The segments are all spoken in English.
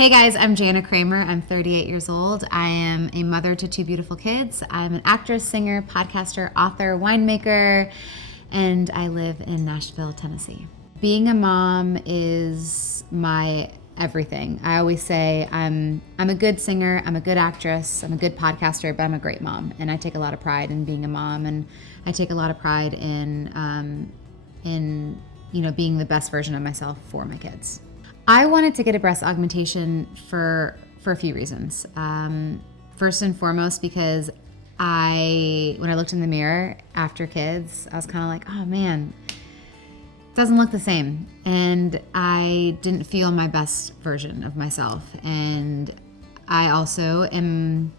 Hey guys, I'm Jana Kramer. I'm 38 years old. I am a mother to two beautiful kids. I'm an actress, singer, podcaster, author, winemaker, and I live in Nashville, Tennessee. Being a mom is my everything. I always say I'm a good singer, I'm a good actress, I'm a good podcaster, but I'm a great mom, and I take a lot of pride in being a mom, and I take a lot of pride in being the best version of myself for my kids. I wanted to get a breast augmentation for a few reasons. First and foremost, because when I looked in the mirror after kids, I was kind of like, oh man, it doesn't look the same. And I didn't feel my best version of myself. And I also am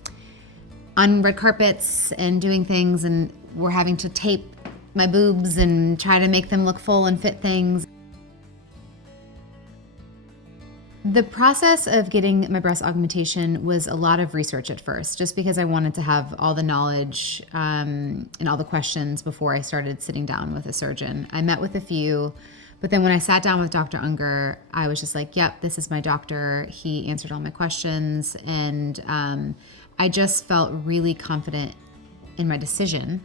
on red carpets and doing things, and we're having to tape my boobs and try to make them look full and fit things. The process of getting my breast augmentation was a lot of research at first, just because I wanted to have all the knowledge and all the questions before I started sitting down with a surgeon. I met with a few, but then when I sat down with Dr. Unger, I was just like, yep, this is my doctor. He answered all my questions, and I just felt really confident in my decision.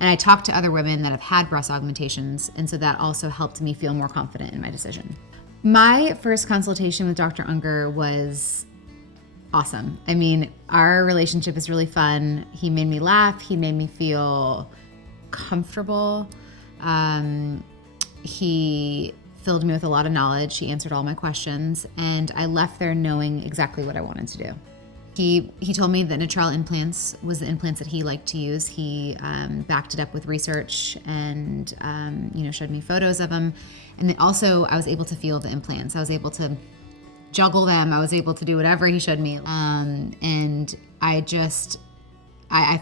And I talked to other women that have had breast augmentations, and so that also helped me feel more confident in my decision. My first consultation with Dr. Unger was awesome. I mean, our relationship is really fun. He made me laugh. He made me feel comfortable. He filled me with a lot of knowledge. He answered all my questions, and I left there knowing exactly what I wanted to do. He told me that Natrelle Implants was the implants that he liked to use. He backed it up with research and showed me photos of them. And then also I was able to feel the implants. I was able to juggle them. I was able to do whatever he showed me. And I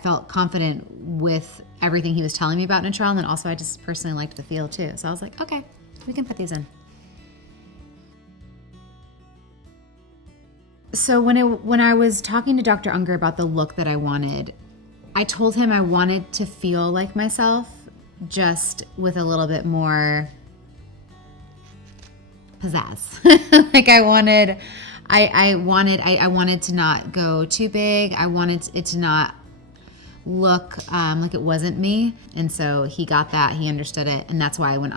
felt confident with everything he was telling me about Natrelle. And then also I just personally liked the feel too. So I was like, okay, we can put these in. So when I was talking to Dr. Unger about the look that I wanted, I told him I wanted to feel like myself, just with a little bit more pizzazz. Like I wanted to not go too big. I wanted it to not look like it wasn't me. And so he got that, he understood it, and that's why I went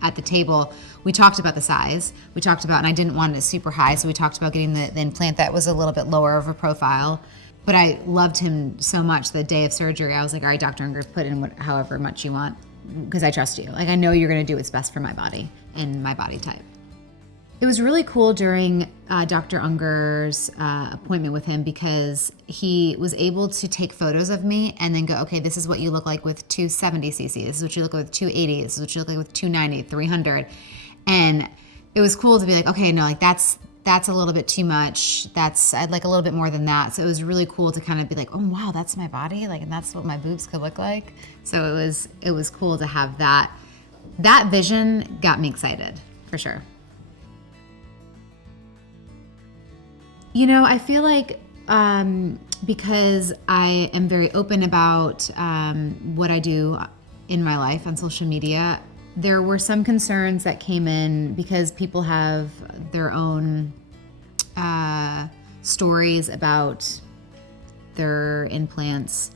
at the table. We talked about the size. We talked about, and I didn't want it super high, so we talked about getting the implant that was a little bit lower of a profile. But I loved him so much the day of surgery. I was like, all right, Dr. Unger, put in however much you want, because I trust you. Like, I know you're gonna do what's best for my body and my body type. It was really cool during Dr. Unger's appointment with him, because he was able to take photos of me and then go, okay, this is what you look like with 270 cc. This is what you look like with 280. This is what you look like with 290, 300. And it was cool to be like, okay, no, like that's a little bit too much. I'd like a little bit more than that. So it was really cool to kind of be like, oh wow, that's my body, like, and that's what my boobs could look like. So it was cool to have that. That vision got me excited for sure. You know, I feel like because I am very open about what I do in my life on social media, there were some concerns that came in because people have their own stories about their implants.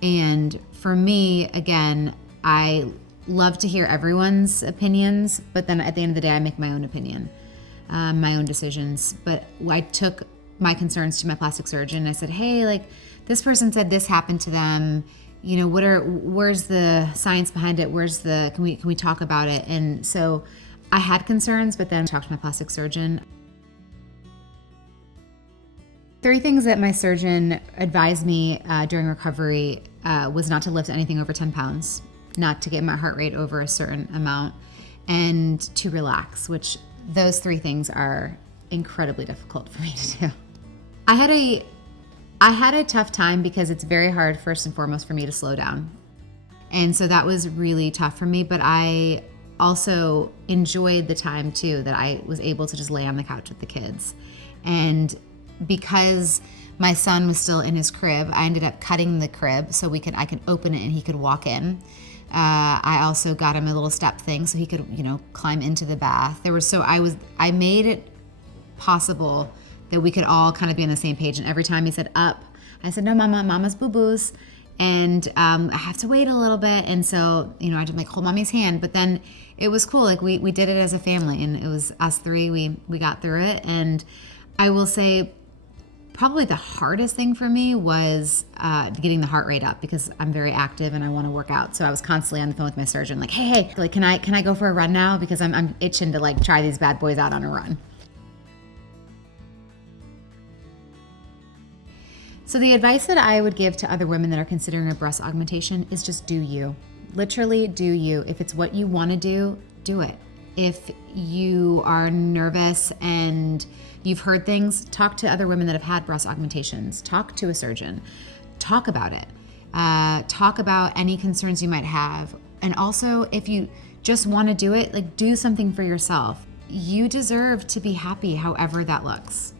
And for me, again, I love to hear everyone's opinions, but then at the end of the day, I make my own opinion. My own decisions. But I took my concerns to my plastic surgeon. I said, hey, like, this person said this happened to them. You know, where's the science behind it? Can we talk about it? And so I had concerns, but then I talked to my plastic surgeon. 3 things that my surgeon advised me during recovery was not to lift anything over 10 pounds, not to get my heart rate over a certain amount, and to relax, which those 3 things are incredibly difficult for me to do. I had a tough time because it's very hard, first and foremost, for me to slow down. And so that was really tough for me, but I also enjoyed the time too, that I was able to just lay on the couch with the kids. And because my son was still in his crib, I ended up cutting the crib so I could open it and he could walk in. I also got him a little step thing so he could, climb into the bath. I made it possible that we could all kind of be on the same page. And every time he said up, I said, no, mama's boo-boos. And I have to wait a little bit. And so, I had to like hold mommy's hand. But then it was cool. Like we did it as a family, and it was us three. We got through it. And I will say probably the hardest thing for me was getting the heart rate up, because I'm very active and I want to work out. So I was constantly on the phone with my surgeon, like, hey, like, can I go for a run now? Because I'm itching to like try these bad boys out on a run. So the advice that I would give to other women that are considering a breast augmentation is just do you. Literally do you. If it's what you want to do, do it. If you are nervous and you've heard things, talk to other women that have had breast augmentations. Talk to a surgeon. Talk about it. Talk about any concerns you might have. And also, if you just want to do it, like, do something for yourself. You deserve to be happy however that looks.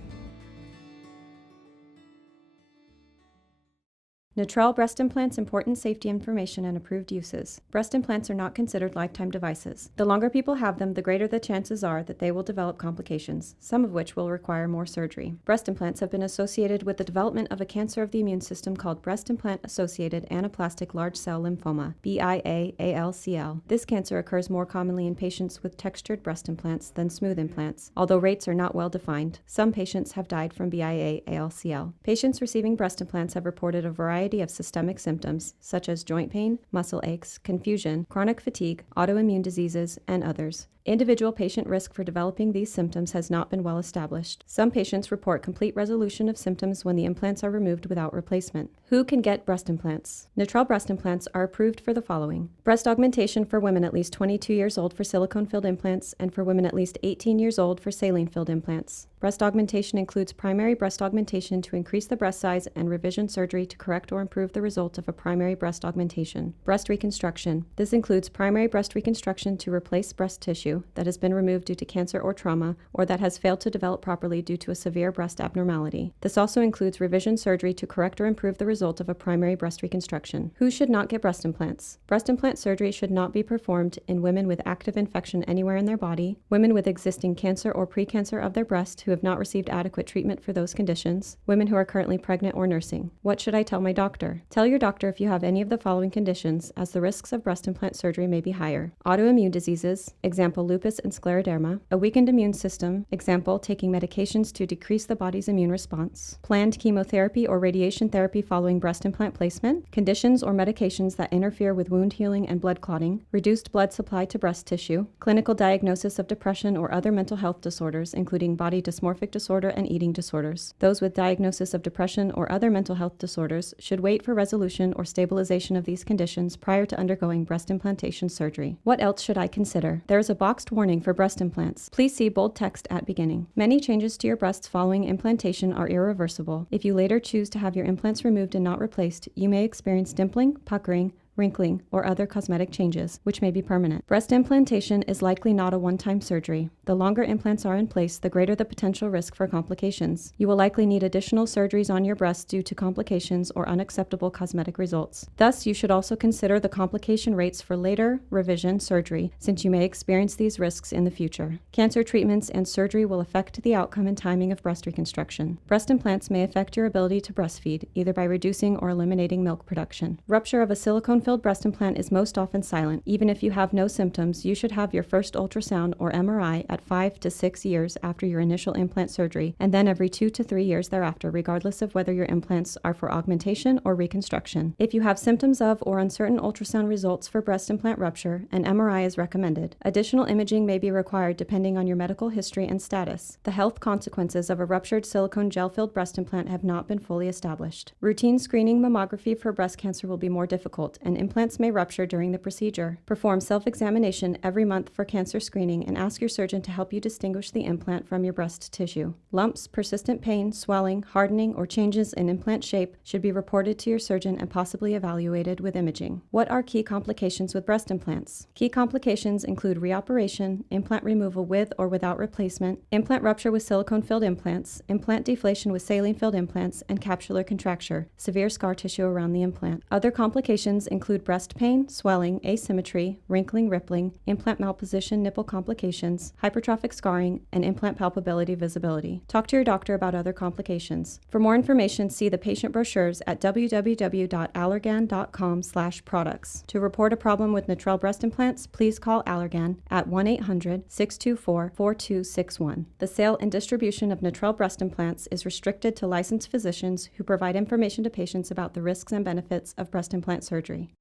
Natrelle Breast Implants, important safety information and approved uses. Breast implants are not considered lifetime devices. The longer people have them, the greater the chances are that they will develop complications, some of which will require more surgery. Breast implants have been associated with the development of a cancer of the immune system called breast implant-associated anaplastic large cell lymphoma, BIA-ALCL. This cancer occurs more commonly in patients with textured breast implants than smooth implants, although rates are not well defined. Some patients have died from BIA-ALCL. Patients receiving breast implants have reported a variety of systemic symptoms, such as joint pain, muscle aches, confusion, chronic fatigue, autoimmune diseases, and others. Individual patient risk for developing these symptoms has not been well established. Some patients report complete resolution of symptoms when the implants are removed without replacement. Who can get breast implants? Natrelle breast implants are approved for the following: breast augmentation for women at least 22 years old for silicone-filled implants, and for women at least 18 years old for saline-filled implants. Breast augmentation includes primary breast augmentation to increase the breast size and revision surgery to correct or improve the result of a primary breast augmentation. Breast reconstruction. This includes primary breast reconstruction to replace breast tissue that has been removed due to cancer or trauma, or that has failed to develop properly due to a severe breast abnormality. This also includes revision surgery to correct or improve the result of a primary breast reconstruction. Who should not get breast implants? Breast implant surgery should not be performed in women with active infection anywhere in their body, women with existing cancer or precancer of their breast who have not received adequate treatment for those conditions, women who are currently pregnant or nursing. What should I tell my doctor? Tell your doctor if you have any of the following conditions, as the risks of breast implant surgery may be higher: autoimmune diseases, example lupus and scleroderma; a weakened immune system, example taking medications to decrease the body's immune response; planned chemotherapy or radiation therapy following breast implant placement; conditions or medications that interfere with wound healing and blood clotting; reduced blood supply to breast tissue; clinical diagnosis of depression or other mental health disorders, including body dysmorphic disorder and eating disorders. Those with diagnosis of depression or other mental health disorders should wait for resolution or stabilization of these conditions prior to undergoing breast implantation surgery. What else should I consider? There is a boxed warning for breast implants. Please see bold text at beginning. Many changes to your breasts following implantation are irreversible. If you later choose to have your implants removed and not replaced, you may experience dimpling, puckering, wrinkling, or other cosmetic changes, which may be permanent. Breast implantation is likely not a one-time surgery. The longer implants are in place, the greater the potential risk for complications. You will likely need additional surgeries on your breasts due to complications or unacceptable cosmetic results. Thus, you should also consider the complication rates for later revision surgery, since you may experience these risks in the future. Cancer treatments and surgery will affect the outcome and timing of breast reconstruction. Breast implants may affect your ability to breastfeed, either by reducing or eliminating milk production. Rupture of a silicone-filled breast implant is most often silent. Even if you have no symptoms, you should have your first ultrasound or MRI at 5 to 6 years after your initial implant surgery, and then every 2 to 3 years thereafter, regardless of whether your implants are for augmentation or reconstruction. If you have symptoms of or uncertain ultrasound results for breast implant rupture, an MRI is recommended. Additional imaging may be required depending on your medical history and status. The health consequences of a ruptured silicone gel-filled breast implant have not been fully established. Routine screening mammography for breast cancer will be more difficult, and implants may rupture during the procedure. Perform self-examination every month for cancer screening and ask your surgeon to help you distinguish the implant from your breast tissue. Lumps, persistent pain, swelling, hardening, or changes in implant shape should be reported to your surgeon and possibly evaluated with imaging. What are key complications with breast implants? Key complications include reoperation, implant removal with or without replacement, implant rupture with silicone-filled implants, implant deflation with saline-filled implants, and capsular contracture, severe scar tissue around the implant. Other complications include include breast pain, swelling, asymmetry, wrinkling, rippling, implant malposition, nipple complications, hypertrophic scarring, and implant palpability visibility. Talk to your doctor about other complications. For more information, see the patient brochures at www.allergan.com/products. To report a problem with Natrelle breast implants, please call Allergan at 1-800-624-4261. The sale and distribution of Natrelle breast implants is restricted to licensed physicians who provide information to patients about the risks and benefits of breast implant surgery.